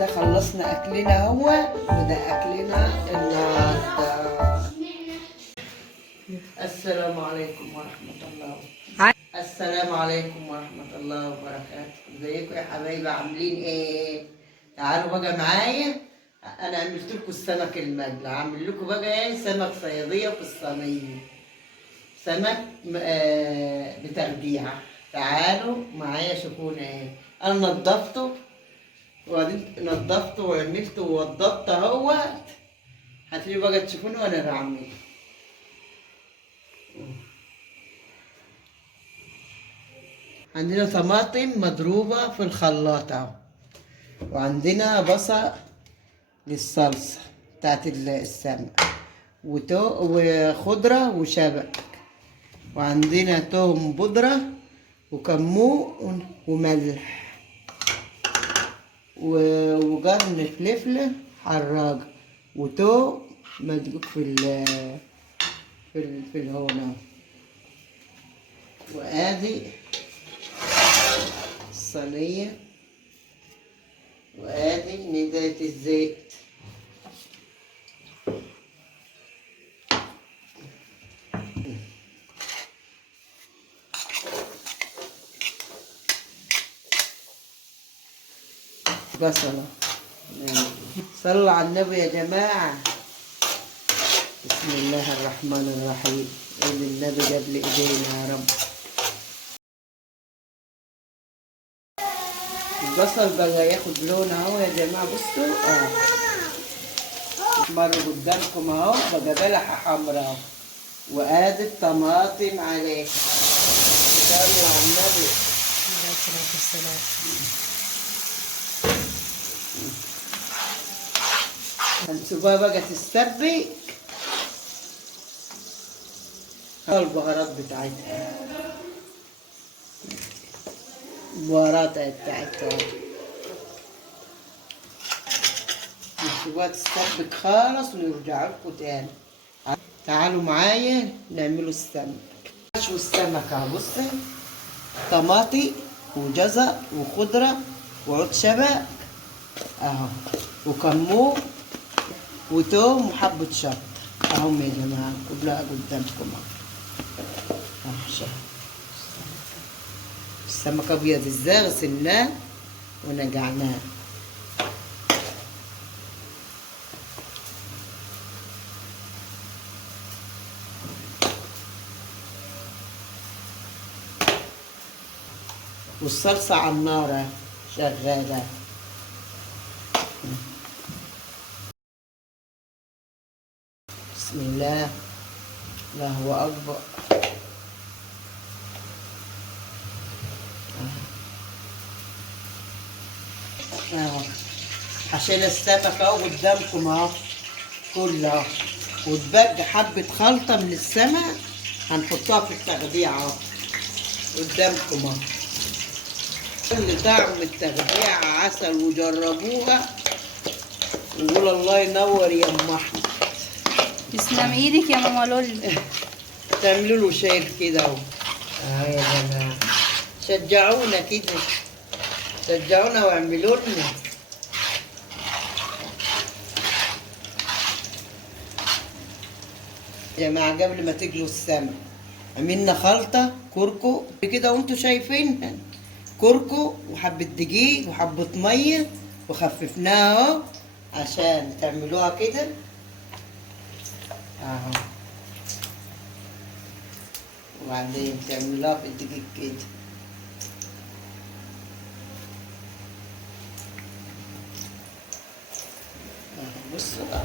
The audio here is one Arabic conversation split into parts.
كده خلصنا اكلنا هو، وده اكلنا النهارده. السلام عليكم ورحمة الله. السلام عليكم ورحمة الله وبركاته. ازيكم يا حبايبي، عاملين ايه؟ تعالوا بقى معايا، انا عملت لكم السمك المجلى، عامل لكم بقى ايه؟ سمك صيادية في الصينية، سمك بتربيعة. تعالوا معايا شوفونا ايه. انا نضفته وبعدين نضفته وعملته ووضبت اهوت. هتيجوا بقى تشوفوني وانا بعمل. عندنا طماطم مضروبة في الخلاطة، وعندنا بصل للصلصة بتاعت السمك، وخضرة وشبك، وعندنا توم بودرة وكمون وملح وقرن فلفل حراج وتوم مدقوق في الهونة. وادي الصينية، وادي نداية الزيت. بصلة. صلوا على النبي يا جماعة. بسم الله الرحمن الرحيم. اللي النبي جاب لي ايدينا يا رب. البصل بقى ياخد لون اهو يا جماعة، بصوا مروا قدامكم اهو، بقى بلحة حمراء اهو، وادي الطماطم عليه. صلوا على النبي عليه الصلاة والسلام. هنسيبها بقى تستبك البهارات بتاعتها، البهارات بتاعتها نسيبها تستبك خالص ونرجع لكم تاني. تعالوا معايا نعملوا السمك. شو السمك اهو، بصي طماطي وجزر وخضرة وعود شبك اهو، وكمون وتوم وحبة شطة اهم يا جماعة، كلها قدامكم اهو. السمك ابيض ازاي، غسلناه ونقعناه. والصلصة على النار شغالة. بسم الله، الله أكبر. عشان السمك اهو قدامكم اهو كله، وتبقى حبة خلطة من السمك هنحطها في التغذية اهو قدامكم اهو. كل طعم التغذية عسل، وجربوها وقول الله ينور يا ام احمد. تسلم ايدك يا ماما لولي. تعملوا له شاي كده اهو. يا جماعة شجعونا كده، شجعونا واعملوا لنا. يا جماعة قبل ما تجلوا السمك عملنا خلطة كركم كده وانتوا شايفينها، كركم وحبة دقيق وحبة مية، وخففناها اهو عشان تعملوها كده اهو، وبعدين تعملوها في الدقيق كده. بصوا بقى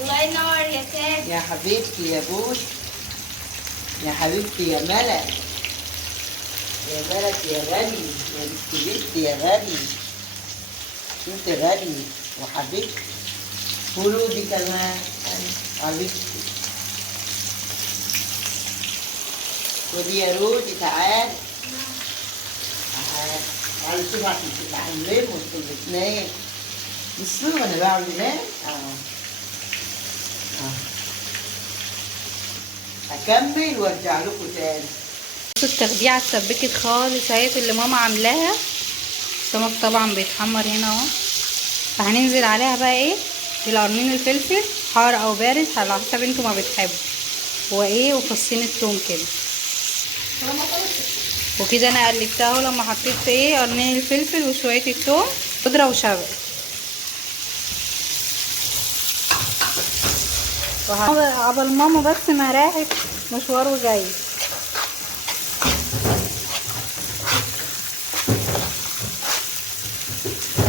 الله ينور يا تاج. يا حبيبتي يا بوش، يا حبيبتي يا ملك، يا ملك يا غالي، يا بنت بنتي يا غالي، انت غالي وحبيبتي. ولودي كمان حبيبتي. ودي يا رودي تعالي تعالي تعالي شوفوا عشان تتعلموا انتوا الاثنين. بصوا انا بعمل ايه؟ هكمل وارجع لكم تاني. بصوا التخديعه اتسبكت خالص اهيت اللي ماما عاملاها. السمك طبعا بيتحمر هنا اهو. فهننزل عليها بقى ايه بالقرنين الفلفل حار او بارد على حسب انتوا ما بتحبوا، وايه وفصين الثوم كده. وكده انا قلبتها اهو لما حطيت في ايه قرنين الفلفل وشويه الثوم بودره وشبت. عبال ماما بس ما راحت مشوار وجاي.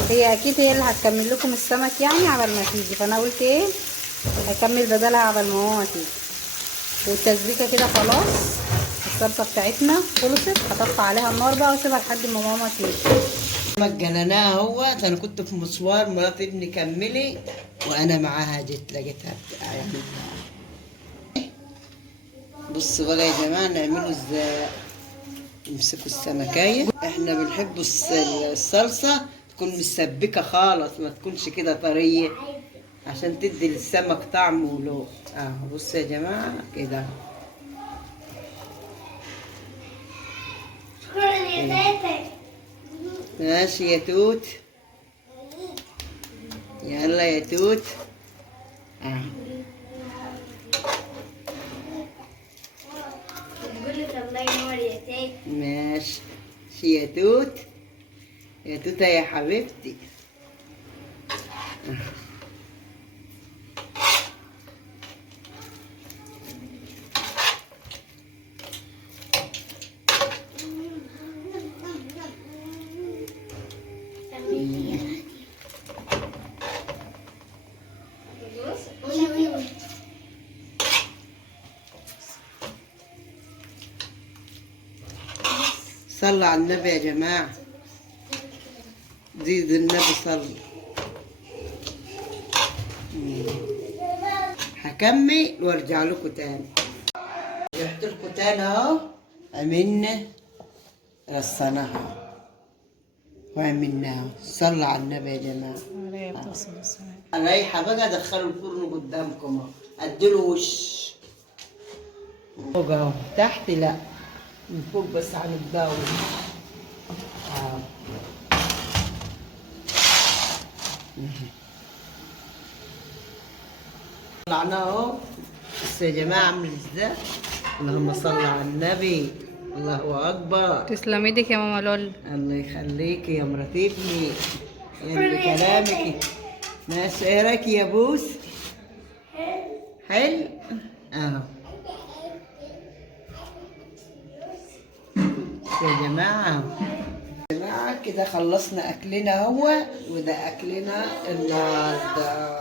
هي اكيد هي اللي هتكمل لكم السمك يعني عبال ما تيجي، فانا قلت ايه هكمل بدلها عبال ما ماما تيجي. والتسبيكه كده خلاص الصلصه بتاعتنا خلصت. هطفي عليها النار بقى واسيبها لحد ما ماما تيجي. جلناها اهوت. انا كنت في مشوار، مرات ابني كملي وانا معاها جيت لقيتها يعني. بصوا بقى يا جماعه نعمله ازاي. نمسكوا السمكايه. احنا بنحب الصلصه تكون مسبكه خالص، ما تكونش كده طريه عشان تدي للسمك طعم ولون. بصوا يا جماعه كده. ماشي يا توت، يلا يا توت. الله ينور يا تاج. ماشي يا توت، يا توتة يا حبيبتي. صلوا على النبي يا جماعة، زيد النبي صلوا. هكمل وارجع لكم تاني. رحت لكم تاني اهو. عملنا رصناها وعملناها. صلوا على النبي يا جماعة. رايحة بقى ادخلوا الفرن قدامكم اهو. اديله وش فوق اهو، تحت لا، من فوق بس هنبداوا. طلعناه اهو. بس يا جماعه عامل ازاي. اللهم صل على النبي. الله اكبر. تسلم ايدك يا ماما لول. الله يخليكي يا مرات ابني، يا بكلامك. ماشي، ايه رايك يا بوس؟ حلو اهو. يا جماعة كده خلصنا أكلنا هو، وده أكلنا النهاردة.